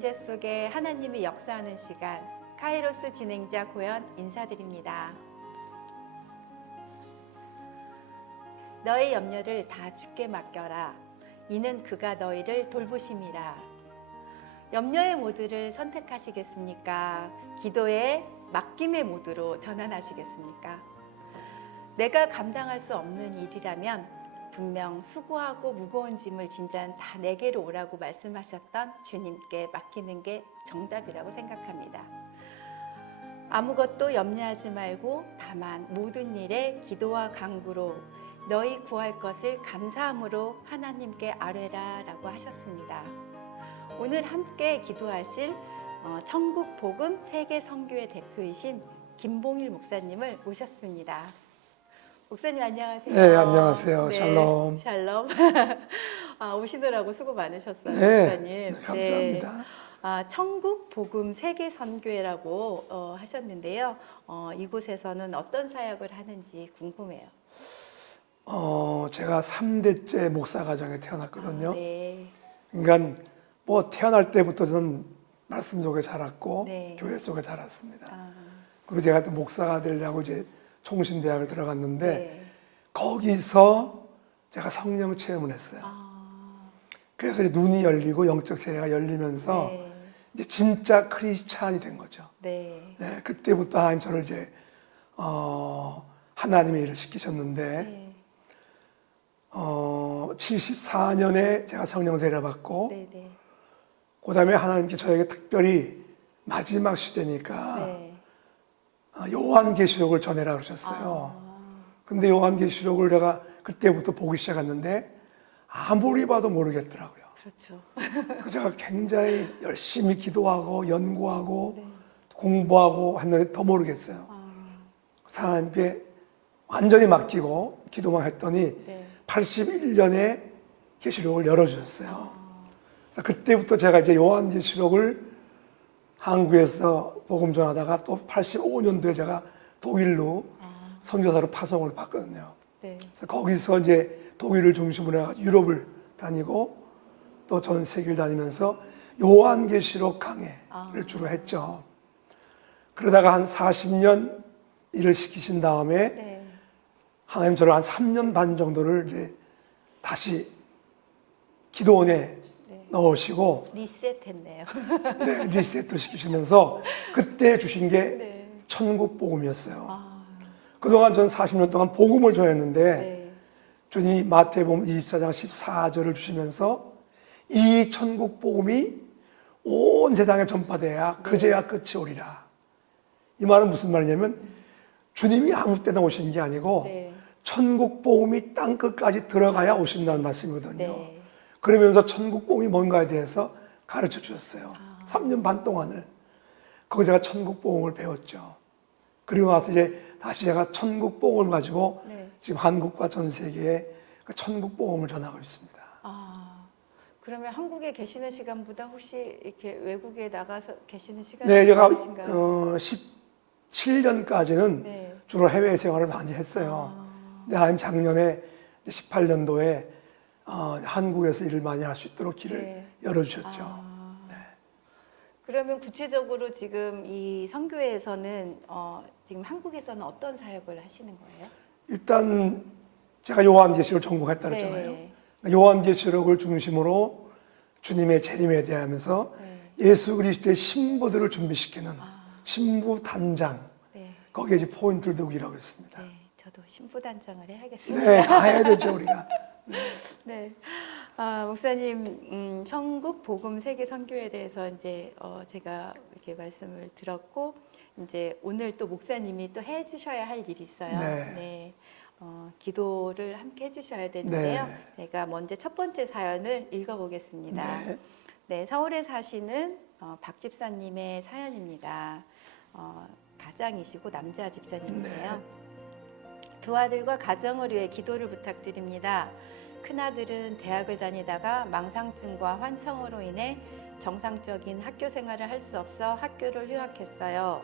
문제 속에 하나님이 역사하는 시간, 카이로스 진행자 고연 인사드립니다. 너의 염려를 다 주께 맡겨라. 이는 그가 너희를 돌보심이라. 염려의 모드를 선택하시겠습니까? 기도의 맡김의 모드로 전환하시겠습니까? 내가 감당할 수 없는 일이라면 분명 수고하고 무거운 짐을 진잔 다 내게로 오라고 말씀하셨던 주님께 맡기는 게 정답이라고 생각합니다. 아무것도 염려하지 말고 다만 모든 일에 기도와 간구로 너희 구할 것을 감사함으로 하나님께 아뢰라 라고 하셨습니다. 오늘 함께 기도하실 천국 복음 세계 선교회 대표이신 김봉일 목사님을 모셨습니다. 목사님 안녕하세요. 네, 안녕하세요. 네, 샬롬. 샬롬. 오시느라고 수고 많으셨어요, 네, 목사님. 네, 감사합니다. 네. 천국 복음 세계 선교회라고 하셨는데요. 이곳에서는 어떤 사역을 하는지 궁금해요. 제가 3대째 목사 가정에 태어났거든요. 네. 그러니까 뭐 태어날 때부터 저는 말씀 속에 자랐고 네. 교회 속에 자랐습니다. 그리고 제가 또 목사가 되려고 이제 총신대학을 들어갔는데 네. 거기서 제가 성령 체험을 했어요. 그래서 이제 눈이 열리고 영적 세계가 열리면서 네. 이제 진짜 크리스찬이 된 거죠. 네. 네, 그때부터 하나님 저를 이제 하나님의 일을 시키셨는데 네. 74년에 제가 성령 세례를 받고 네. 네. 그다음에 하나님께 저에게 특별히 마지막 시대니까 네. 요한계시록을 전해라 그러셨어요. 근데 요한계시록을 제가 그때부터 보기 시작했는데 아무리 봐도 모르겠더라고요. 그렇죠. 그래서 제가 굉장히 열심히 기도하고 연구하고 공부하고 했는데 더 모르겠어요. 하나님께 완전히 맡기고 기도만 했더니 네. 81년에 계시록을 열어주셨어요. 그래서 그때부터 제가 이제 요한계시록을 한국에서 복음 전하다가 또 85년도에 제가 독일로 선교사로 파송을 받거든요. 네. 그래서 거기서 이제 독일을 중심으로 해서 유럽을 다니고 또 전 세계를 다니면서 요한계시록 강해를 주로 했죠. 그러다가 한 40년 일을 시키신 다음에 네. 하나님 저를 한 3년 반 정도를 이제 다시 기도원에 넣으시고 리셋했네요. 네, 리셋을 시키시면서 그때 주신 게 네. 천국 복음이었어요. 그동안 전 40년 동안 복음을 전했는데 네. 주님이 마태복음 24장 14절을 주시면서 이 천국 복음이 온 세상에 전파돼야 그제야 끝이 오리라. 이 말은 무슨 말이냐면 주님이 아무 때나 오신 게 아니고 네. 천국 복음이 땅 끝까지 들어가야 오신다는 말씀이거든요. 네. 그러면서 천국 복음이 뭔가에 대해서 가르쳐 주셨어요. 3년 반 동안을. 거기 제가 천국 복음을 배웠죠. 그리고 나서 이제 다시 제가 천국 복음을 가지고 네. 지금 한국과 전 세계에 그 천국 복음을 전하고 있습니다. 그러면 한국에 계시는 시간보다 혹시 이렇게 외국에 나가서 계시는 시간이 네, 제가 많으신가요? 17년까지는 네. 주로 해외 생활을 많이 했어요. 근데 하나님 작년에 18년도에 한국에서 일을 많이 할 수 있도록 길을 네. 열어주셨죠. 네. 그러면 구체적으로 지금 이 선교회에서는 지금 한국에서는 어떤 사역을 하시는 거예요? 일단 제가 요한계시록을 전공했다 그랬잖아요. 네. 요한계시록을 중심으로 주님의 재림에 대하면서 예수 그리스도의 신부들을 준비시키는 신부 단장, 네. 거기에 이제 포인트를 두고 일하고 있습니다. 네, 저도 신부단장을 해야겠습니다. 네, 다 해야 되죠 우리가. 네, 목사님 천국 복음 세계 선교에 대해서 이제 제가 이렇게 말씀을 들었고 이제 오늘 또 목사님이 또 해주셔야 할 일이 있어요. 네. 네. 기도를 함께 해주셔야 되는데요. 네. 제가 먼저 첫 번째 사연을 읽어보겠습니다. 네. 네, 서울에 사시는 박 집사님의 사연입니다. 가장이시고 남자 집사님이세요. 두 아들과 가정을 위해 기도를 부탁드립니다. 큰아들은 대학을 다니다가 망상증과 환청으로 인해 정상적인 학교 생활을 할 수 없어 학교를 휴학했어요.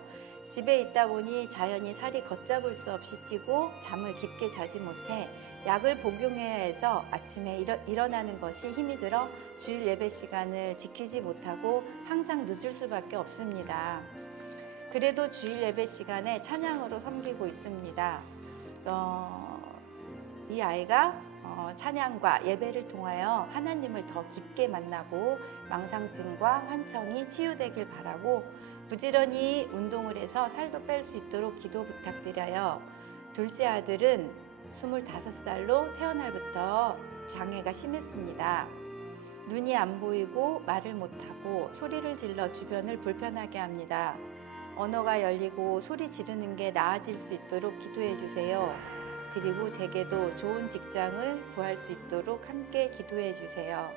집에 있다 보니 자연히 살이 걷잡을 수 없이 찌고 잠을 깊게 자지 못해 약을 복용해야 해서 아침에 일어나는 것이 힘이 들어 주일 예배 시간을 지키지 못하고 항상 늦을 수밖에 없습니다. 그래도 주일 예배 시간에 찬양으로 섬기고 있습니다. 이 아이가 찬양과 예배를 통하여 하나님을 더 깊게 만나고 망상증과 환청이 치유되길 바라고 부지런히 운동을 해서 살도 뺄 수 있도록 기도 부탁드려요. 둘째 아들은 25살로 태어날부터 장애가 심했습니다. 눈이 안 보이고 말을 못하고 소리를 질러 주변을 불편하게 합니다. 언어가 열리고 소리 지르는 게 나아질 수 있도록 기도해 주세요. 그리고 제게도 좋은 직장을 구할 수 있도록 함께 기도해 주세요.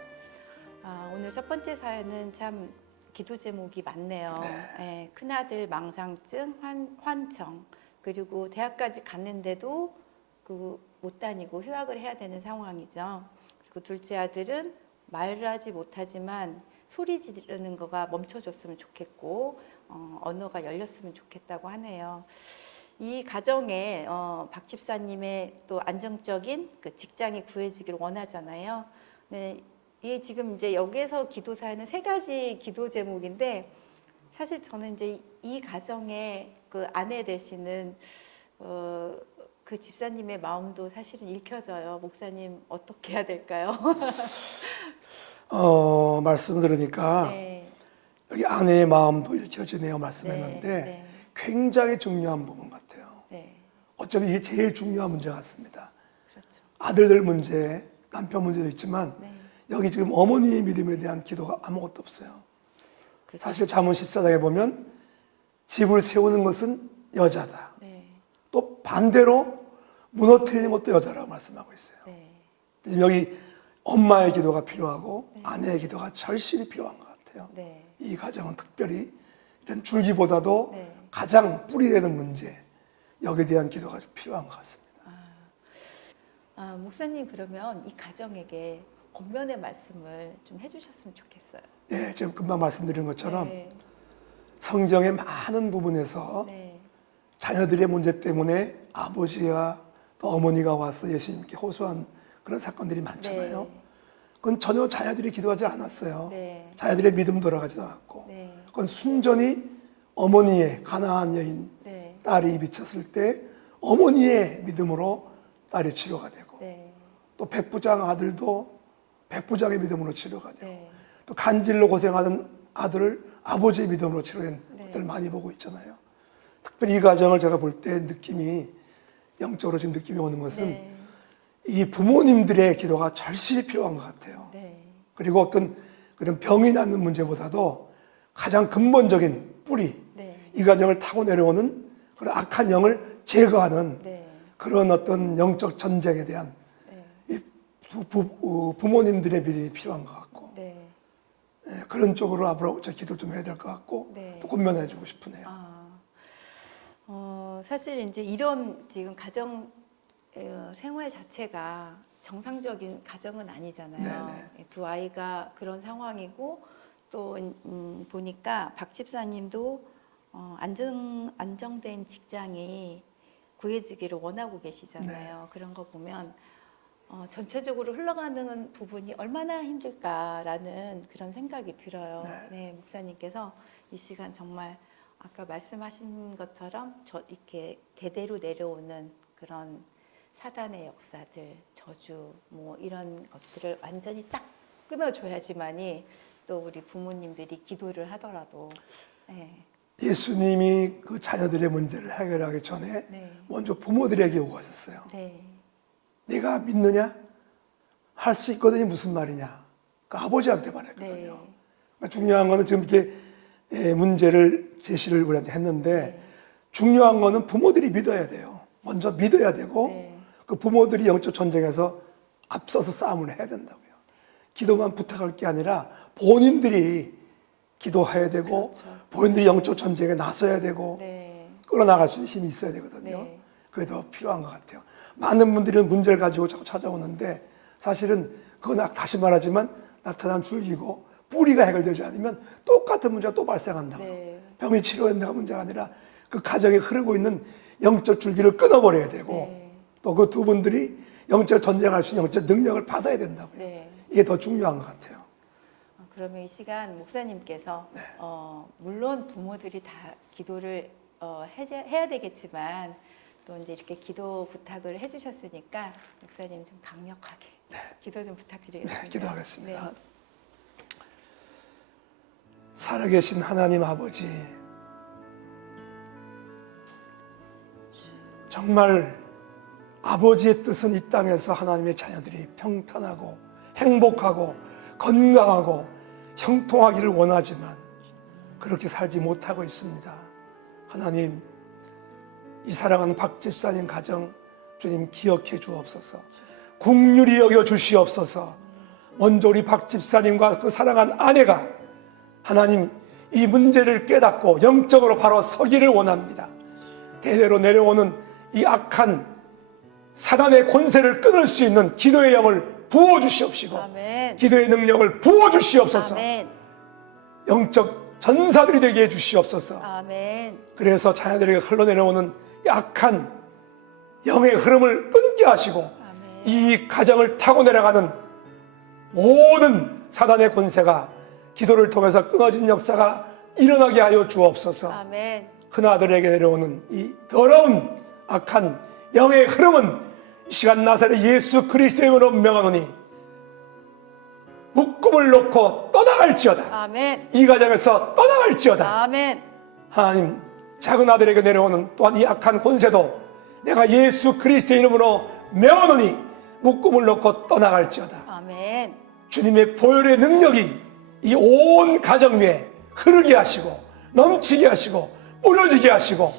오늘 첫 번째 사연은 참 기도 제목이 많네요. 네, 큰아들 망상증, 환청, 그리고 대학까지 갔는데도 못 다니고 휴학을 해야 되는 상황이죠. 그리고 둘째 아들은 말을 하지 못하지만 소리 지르는 거가 멈춰줬으면 좋겠고 언어가 열렸으면 좋겠다고 하네요. 이 가정에 박 집사님의 또 안정적인 그 직장이 구해지길 원하잖아요. 네, 이게 지금 이제 여기에서 기도 사연은 3가지 기도 제목인데 사실 저는 이제 이 가정의 그 아내 되시는 그 집사님의 마음도 사실은 읽혀져요. 목사님 어떻게 해야 될까요? 말씀 들으니까 네. 여기 아내의 마음도 읽혀지네요 말씀했는데 네. 굉장히 중요한 부분 같아요. 네. 어쩌면 이게 제일 중요한 문제 같습니다. 그렇죠. 아들들 문제, 남편 문제도 있지만 네. 여기 지금 어머니의 믿음에 대한 기도가 아무것도 없어요. 그렇죠. 사실 잠언 14장에 보면 집을 세우는 것은 여자다. 네. 또 반대로 무너뜨리는 것도 여자라고 말씀하고 있어요. 네. 지금 여기 엄마의 기도가 필요하고 아내의 기도가 절실히 필요한 것 같아요. 네. 이 가정은 특별히 이런 줄기보다도 네. 가장 뿌리되는 문제, 여기에 대한 기도가 필요한 것 같습니다. 목사님 그러면 이 가정에게 권면의 말씀을 좀 해주셨으면 좋겠어요. 예, 지금 금방 말씀드린 것처럼 네. 성경의 많은 부분에서 네. 자녀들의 문제 때문에 아버지와 또 어머니가 와서 예수님께 호소한 그런 사건들이 많잖아요. 네. 그건 전혀 자녀들이 기도하지 않았어요. 네. 자녀들의 믿음 돌아가지도 않았고 네. 그건 순전히 어머니의 가나안 여인 네. 딸이 미쳤을 때 어머니의 믿음으로 딸이 치료가 되고 네. 또 백부장 아들도 백부장의 믿음으로 치료가 되고 네. 또 간질로 고생하던 아들을 아버지의 믿음으로 치료된 네. 것들을 많이 보고 있잖아요. 특별히 이 가정을 제가 볼 때 느낌이 영적으로 지금 느낌이 오는 것은 네. 이 부모님들의 기도가 절실히 필요한 것 같아요. 네. 그리고 어떤 그런 병이 낫는 문제보다도 가장 근본적인 뿌리, 네. 이 가정을 타고 내려오는 그런 악한 영을 제거하는 네. 그런 어떤 영적 전쟁에 대한 네. 이 부모님들의 믿음이 필요한 것 같고 네. 예, 그런 쪽으로 앞으로 저 기도 좀 해야 될 것 같고 네. 또 권면해주고 싶으네요. 사실 이제 이런 지금 가정 생활 자체가 정상적인 가정은 아니잖아요. 네네. 두 아이가 그런 상황이고 또 보니까 박 집사님도 안정된 직장이 구해지기를 원하고 계시잖아요. 네. 그런 거 보면 전체적으로 흘러가는 부분이 얼마나 힘들까라는 그런 생각이 들어요. 네, 목사님께서 이 시간 정말 아까 말씀하신 것처럼 이렇게 대대로 내려오는 그런 사단의 역사들, 저주 뭐 이런 것들을 완전히 딱 끊어줘야지만이 또 우리 부모님들이 기도를 하더라도 네. 예수님이 그 자녀들의 문제를 해결하기 전에 네. 먼저 부모들에게 오고 하셨어요. 네. 네가 믿느냐? 할 수 있거든이 무슨 말이냐? 그 아버지한테 말했거든요. 네. 그러니까 중요한 거는 지금 이렇게 문제를 제시를 우리한테 했는데 네. 중요한 거는 부모들이 믿어야 돼요. 먼저 믿어야 되고 네. 그 부모들이 영적 전쟁에서 앞서서 싸움을 해야 된다고요. 기도만 부탁할 게 아니라 본인들이 기도해야 되고 그렇죠. 본인들이 영적 전쟁에 나서야 되고 네. 끌어나갈 수 있는 힘이 있어야 되거든요. 네. 그게 더 필요한 것 같아요. 많은 분들은 문제를 가지고 자꾸 찾아오는데 사실은 그건 다시 말하지만 나타난 줄기고 뿌리가 해결되지 않으면 똑같은 문제가 또 발생한다고요. 네. 병이 치료된다가 문제가 아니라 그 가정에 흐르고 있는 영적 줄기를 끊어버려야 되고 네. 또 그 두 분들이 영적 전쟁할 수 있는 영적 능력을 받아야 된다고요. 네. 이게 더 중요한 것 같아요. 그러면 이 시간 목사님께서 네. 물론 부모들이 다 기도를 해야 되겠지만 또 이제 이렇게 기도 부탁을 해주셨으니까 목사님 좀 강력하게 기도 좀 부탁드리겠습니다. 네, 기도하겠습니다. 네. 살아계신 하나님 아버지, 정말 아버지의 뜻은 이 땅에서 하나님의 자녀들이 평탄하고 행복하고 건강하고 형통하기를 원하지만 그렇게 살지 못하고 있습니다. 하나님, 이 사랑하는 박 집사님 가정 주님 기억해 주옵소서. 긍휼히 여겨 주시옵소서. 먼저 우리 박 집사님과 그 사랑한 아내가 하나님 이 문제를 깨닫고 영적으로 바로 서기를 원합니다. 대대로 내려오는 이 악한 사단의 권세를 끊을 수 있는 기도의 영을 부어주시옵시고 아멘. 기도의 능력을 부어주시옵소서. 아멘. 영적 전사들이 되게 해주시옵소서. 아멘. 그래서 자녀들에게 흘러내려오는 이 악한 영의 흐름을 끊게 하시고 아멘. 이 가정을 타고 내려가는 모든 사단의 권세가 기도를 통해서 끊어진 역사가 일어나게 하여 주옵소서. 아멘. 큰아들에게 내려오는 이 더러운 악한 영의 흐름은 이 시간 나사렛 예수 그리스도의 이름으로 명하노니 묶음을 놓고 떠나갈지어다. 아멘. 이 가정에서 떠나갈지어다. 아멘. 하나님, 작은 아들에게 내려오는 또한 이 악한 권세도 내가 예수 그리스도의 이름으로 명하노니 묶음을 놓고 떠나갈지어다. 아멘. 주님의 보혈의 능력이 이 온 가정 위에 흐르게 하시고 넘치게 하시고 뿌려지게 하시고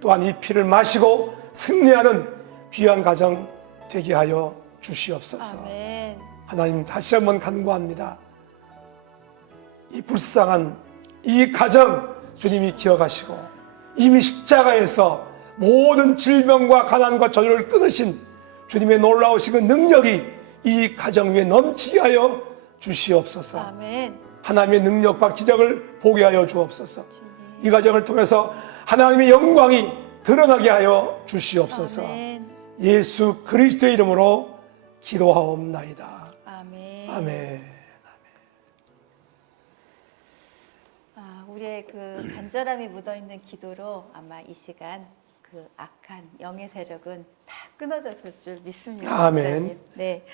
또한 이 피를 마시고 승리하는 귀한 가정 되게 하여 주시옵소서. 아멘. 하나님, 다시 한번 간구합니다. 이 불쌍한 이 가정 주님이 기억하시고 이미 십자가에서 모든 질병과 가난과 저주를 끊으신 주님의 놀라우신 그 능력이 이 가정 위에 넘치게 하여 주시옵소서. 아멘. 하나님의 능력과 기적을 보게 하여 주옵소서. 이 가정을 통해서 하나님의 영광이 드러나게 하여 주시옵소서. 아멘. 예수 그리스도의 이름으로 기도하옵나이다. 아멘. 아멘. 우리의 그 간절함이 묻어있는 기도로 아마 이 시간 그 악한 영의 세력은 다 끊어졌을 줄 믿습니다. 아멘. 목사님. 네.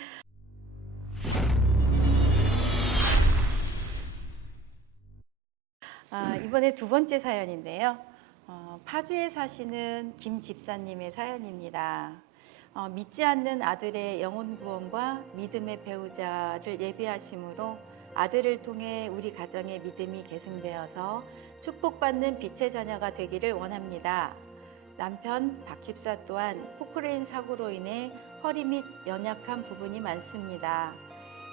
이번에 두 번째 사연인데요. 파주에 사시는 김 집사님의 사연입니다. 믿지 않는 아들의 영혼 구원과 믿음의 배우자를 예비하심으로 아들을 통해 우리 가정의 믿음이 계승되어서 축복받는 빛의 자녀가 되기를 원합니다. 남편 박 집사 또한 포크레인 사고로 인해 허리 및 연약한 부분이 많습니다.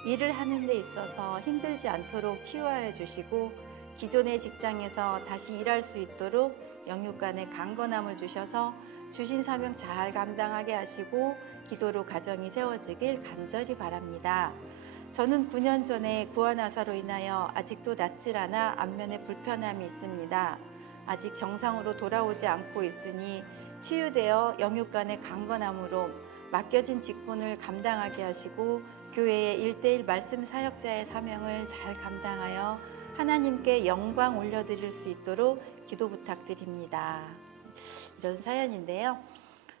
일을 하는 데 있어서 힘들지 않도록 치유하여 주시고 기존의 직장에서 다시 일할 수 있도록 영육간의 강건함을 주셔서 주신 사명 잘 감당하게 하시고 기도로 가정이 세워지길 간절히 바랍니다. 저는 9년 전에 구안화사로 인하여 아직도 낫질 않아 안면에 불편함이 있습니다. 아직 정상으로 돌아오지 않고 있으니 치유되어 영육간의 강건함으로 맡겨진 직분을 감당하게 하시고 교회의 1:1 말씀 사역자의 사명을 잘 감당하여 하나님께 영광 올려드릴 수 있도록 기도 부탁드립니다. 이런 사연인데요.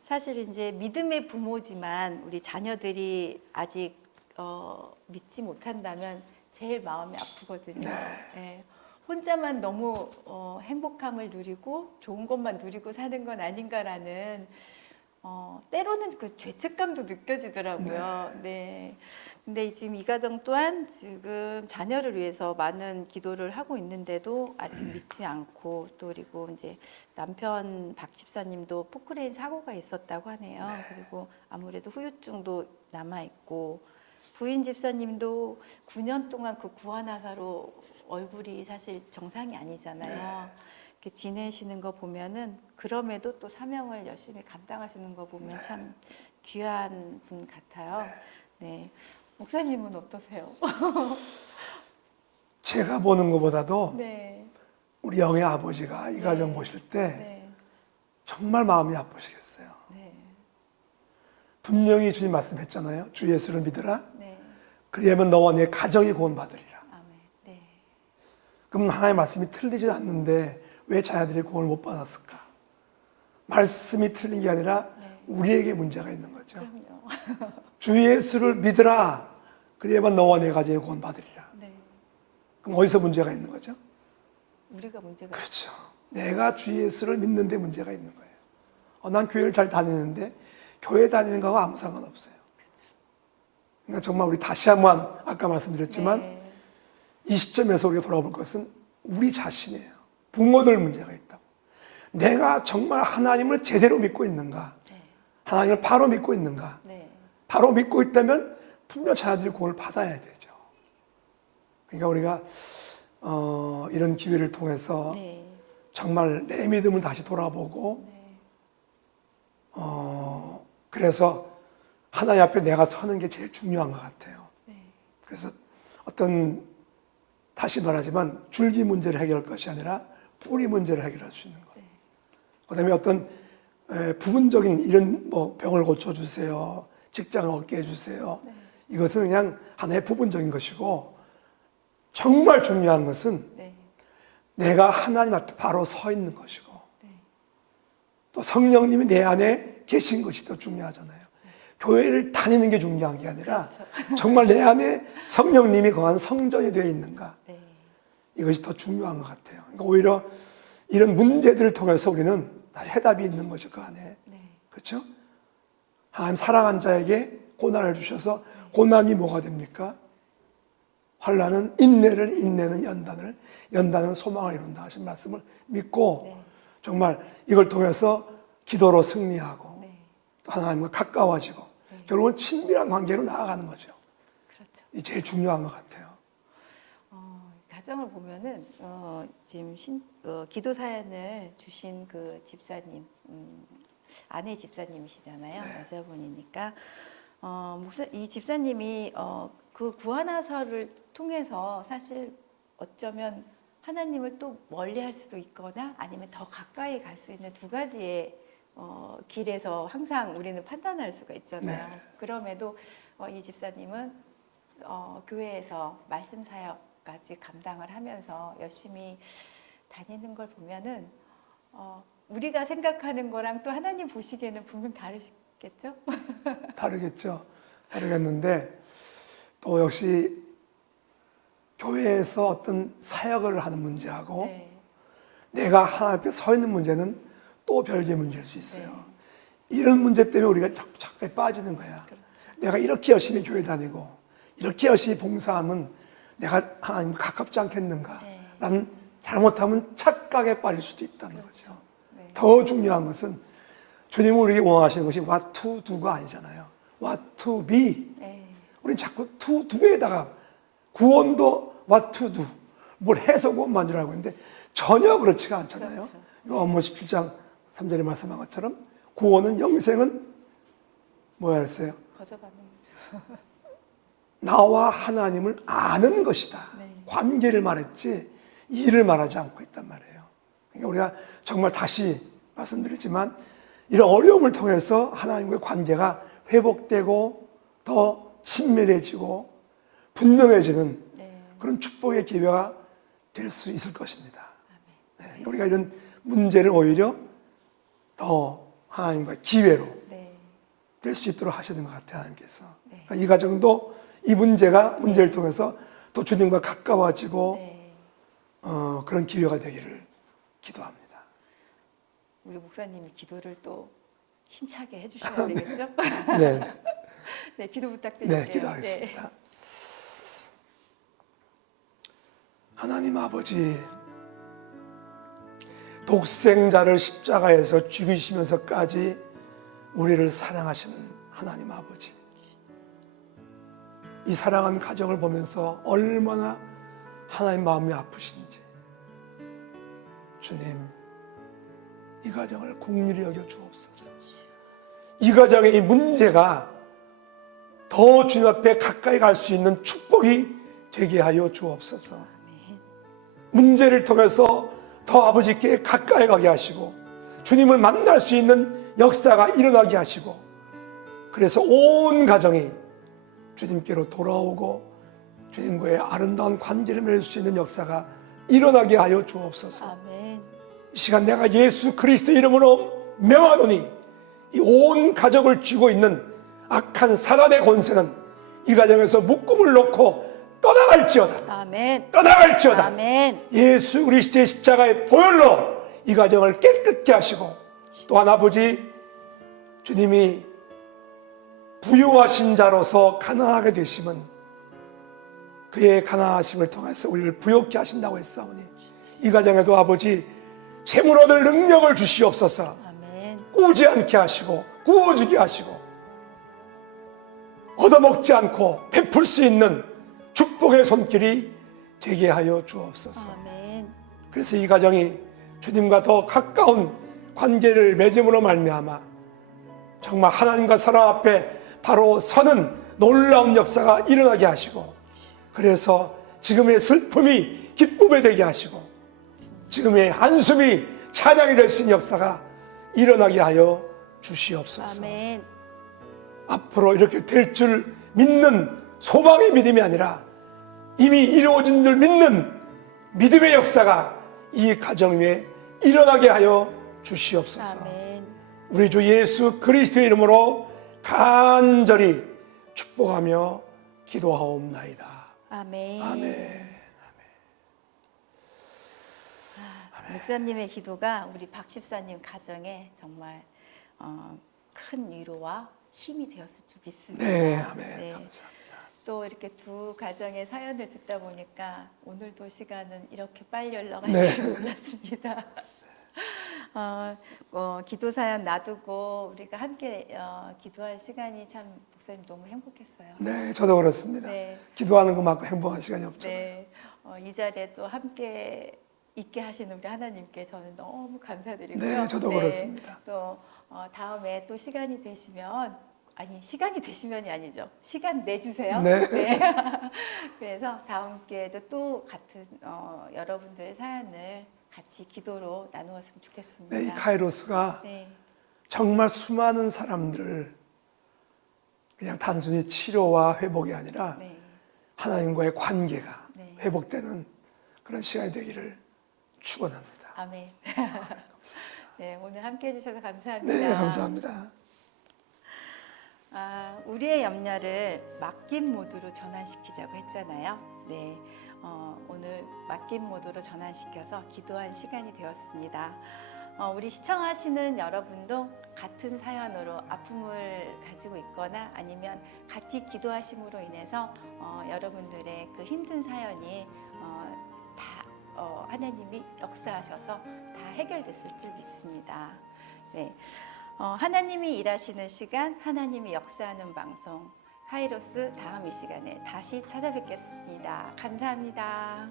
사실 이제 믿음의 부모지만 우리 자녀들이 아직 믿지 못한다면 제일 마음이 아프거든요. 네. 혼자만 너무 행복함을 누리고 좋은 것만 누리고 사는 건 아닌가라는 때로는 그 죄책감도 느껴지더라고요. 네. 근데 지금 이 가정 또한 지금 자녀를 위해서 많은 기도를 하고 있는데도 아직 믿지 않고 또 그리고 이제 남편 박 집사님도 포크레인 사고가 있었다고 하네요. 그리고 아무래도 후유증도 남아 있고 부인 집사님도 9년 동안 그 구안화사로 얼굴이 사실 정상이 아니잖아요. 이렇게 지내시는 거 보면은 그럼에도 또 사명을 열심히 감당하시는 거 보면 참 귀한 분 같아요. 네. 목사님은 어떠세요? 제가 보는 것보다도 네. 우리 영의 아버지가 이 가정 보실 때 정말 마음이 아프시겠어요. 네. 분명히 주님 말씀했잖아요. 주 예수를 믿으라. 네. 그리하면 너와 내 가정이 구원받으리라. 아멘. 네. 그럼 하나님의 말씀이 틀리지 않는데 왜 자녀들이 구원을 못 받았을까? 말씀이 틀린 게 아니라 우리에게 문제가 있는 거죠. 그럼요. 주 예수를 믿으라. 그리하면 너와 내 가정이 구원받으리라. 네. 그럼 어디서 문제가 있는 거죠? 우리가 문제가 그렇죠. 내가 주 예수를 믿는데 문제가 있는 거예요. 난 교회를 잘 다니는데 교회 다니는 거하고 아무 상관없어요. 그러니까 정말 우리 다시 한번 아까 말씀드렸지만 네. 이 시점에서 우리가 돌아볼 것은 우리 자신이에요. 부모들 문제가 있다고. 내가 정말 하나님을 제대로 믿고 있는가? 네. 하나님을 바로 믿고 있는가? 네. 바로 믿고 있다면 분명 자녀들이 구원을 받아야 되죠. 그러니까 우리가 이런 기회를 통해서 네. 정말 내 믿음을 다시 돌아보고 네. 그래서 하나님 앞에 내가 서는 게 제일 중요한 것 같아요. 네. 그래서 다시 말하지만 줄기 문제를 해결할 것이 아니라 뿌리 문제를 해결할 수 있는 것. 네. 그다음에 어떤 부분적인 이런 뭐 병을 고쳐주세요, 직장을 얻게 해주세요. 네. 이것은 그냥 하나의 부분적인 것이고 정말 중요한 것은 네. 내가 하나님 앞에 바로 서 있는 것이고 네. 또 성령님이 내 안에 계신 것이 더 중요하잖아요. 교회를 다니는 게 중요한 게 아니라 그렇죠. 정말 내 안에 성령님이 거한 성전이 되어 있는가, 네. 이것이 더 중요한 것 같아요. 그러니까 오히려 이런 문제들을 통해서 우리는 다 해답이 있는 거죠, 그 안에. 네. 그렇죠? 하나님 사랑한 자에게 고난을 주셔서 고난이 뭐가 됩니까? 환난은 인내를, 인내는 연단을, 연단은 소망을 이룬다 하신 말씀을 믿고 네. 정말 이걸 통해서 기도로 승리하고 네. 또 하나님과 가까워지고 네. 결국은 친밀한 관계로 나아가는 거죠. 그렇죠. 이 제일 중요한 것 같아요. 가정을 보면은 지금 기도 사연을 주신 그 집사님, 아내 집사님이시잖아요. 네. 여자분이니까 이 집사님이 그 구하나서를 통해서 사실 어쩌면 하나님을 또 멀리할 수도 있거나 아니면 더 가까이 갈 수 있는 두 가지의 길에서 항상 우리는 판단할 수가 있잖아요. 네. 그럼에도 이 집사님은 교회에서 말씀 사역까지 감당을 하면서 열심히 다니는 걸 보면은 우리가 생각하는 거랑 또 하나님 보시기에는 분명 다르시겠죠? 다르겠죠. 다르겠는데 또 역시 교회에서 어떤 사역을 하는 문제하고 네. 내가 하나님 앞에 서 있는 문제는 또 별개의 문제일 수 있어요. 네. 이런 문제 때문에 우리가 자꾸 빠지는 거야. 그렇죠. 내가 이렇게 열심히 교회 다니고 이렇게 열심히 봉사하면 내가 하나님 가깝지 않겠는가? 네. 라는 잘못하면 착각에 빠질 수도 있다는 그렇죠. 거죠. 네. 더 중요한 것은 주님은 우리에게 원하시는 것이 what to do가 아니잖아요. what to be. 네. 우리는 자꾸 to do에다가 구원도 what to do. 뭘 해서 구원 만들라고 했는데 전혀 그렇지가 않잖아요. 그렇죠. 요한복음 17장 3절에 말씀한 것처럼 구원은 영생은 뭐야 했어요? 거저받는 거죠. 나와 하나님을 아는 것이다. 네. 관계를 말했지 일을 말하지 않고 있단 말이에요. 그러니까 우리가 정말 다시 말씀드리지만 이런 어려움을 통해서 하나님과의 관계가 회복되고 더 친밀해지고 분명해지는 네. 그런 축복의 기회가 될 수 있을 것입니다. 네, 그러니까 우리가 이런 문제를 오히려 더 하나님과 기회로 네. 될 수 있도록 하시는 것 같아요, 하나님께서. 네. 그러니까 이 가정도 이 문제를 통해서 또 주님과 가까워지고 네. 그런 기회가 되기를 기도합니다. 우리 목사님이 기도를 또 힘차게 해주셔야 되겠죠? 네, 네, 기도 부탁드릴게요. 네, 기도하겠습니다. 하나님 아버지, 독생자를 십자가에서 죽이시면서까지 우리를 사랑하시는 하나님 아버지, 이 사랑한 가정을 보면서 얼마나 하나님 마음이 아프신지 주님, 이 가정을 긍휼히 여겨 주옵소서. 이 가정의 이 문제가 더 주님 앞에 가까이 갈 수 있는 축복이 되게 하여 주옵소서. 문제를 통해서 더 아버지께 가까이 가게 하시고 주님을 만날 수 있는 역사가 일어나게 하시고 그래서 온 가정이 주님께로 돌아오고 주님과의 아름다운 관계를 맺을 수 있는 역사가 일어나게 하여 주옵소서. 아멘. 이 시간 내가 예수 그리스도 이름으로 명하노니 이 온 가족을 쥐고 있는 악한 사단의 권세는 이 가정에서 묶음을 놓고 떠나갈지어다. 아멘. 떠나갈지어다. 아멘. 예수 그리스도의 십자가의 보혈로 이 가정을 깨끗게 하시고, 또한 아버지 주님이 부유하신 자로서 가난하게 되심은 그의 가난하심을 통해서 우리를 부욕케 하신다고 했사오니 이 가정에도 아버지 재물 얻을 능력을 주시옵소서. 아멘. 꾸지 않게 하시고 구워주게 하시고 얻어먹지 않고 베풀 수 있는 축복의 손길이 되게 하여 주옵소서. 아멘. 그래서 이 가정이 주님과 더 가까운 관계를 맺음으로 말미암아 정말 하나님과 사람 앞에 바로 서는 놀라운 역사가 일어나게 하시고, 그래서 지금의 슬픔이 기쁨이 되게 하시고 지금의 한숨이 찬양이 될 수 있는 역사가 일어나게 하여 주시옵소서. 아멘. 앞으로 이렇게 될 줄 믿는 소망의 믿음이 아니라 이미 이루어진 줄 믿는 믿음의 역사가 이 가정 위에 일어나게 하여 주시옵소서. 아멘. 우리 주 예수 그리스도의 이름으로 간절히 축복하며 기도하옵나이다. 아멘. 아멘. 목사님의 기도가 우리 박 집사님 가정에 정말 큰 위로와 힘이 되었을 줄 믿습니다. 네, 아멘. 네. 감사합니다. 또 이렇게 두 가정의 사연을 듣다 보니까 오늘도 시간은 이렇게 빨리 올라갈 네. 줄 몰랐습니다. 기도 사연 놔두고 우리가 함께 기도할 시간이 참 목사님 너무 행복했어요. 네, 저도 그렇습니다. 네. 기도하는 것만큼 행복한 시간이 없잖아요. 네, 이 자리에 또 함께 있게 하시는 우리 하나님께 저는 너무 감사드리고요. 네, 저도 그렇습니다. 또 다음에 또 시간이 되시면, 아니 시간이 되시면이 아니죠. 시간 내주세요. 네. 그래서 다음 기회에도 또 같은 여러분들의 사연을 같이 기도로 나누었으면 좋겠습니다. 네, 이 카이로스가 네. 정말 수많은 사람들을 그냥 단순히 치료와 회복이 아니라 네. 하나님과의 관계가 네. 회복되는 그런 시간이 되기를 축원합니다. 아멘. 네, 오늘 함께 해주셔서 감사합니다. 네, 감사합니다. 우리의 염려를 맡김 모드로 전환시키자고 했잖아요. 네, 오늘 맡김 모드로 전환시켜서 기도한 시간이 되었습니다. 우리 시청하시는 여러분도 같은 사연으로 아픔을 가지고 있거나 아니면 같이 기도하심으로 인해서 여러분들의 그 힘든 사연이 다 하나님이 역사하셔서 다 해결됐을 줄 믿습니다. 네, 하나님이 일하시는 시간, 하나님이 역사하는 방송 카이로스 다음 이 시간에 다시 찾아뵙겠습니다. 감사합니다.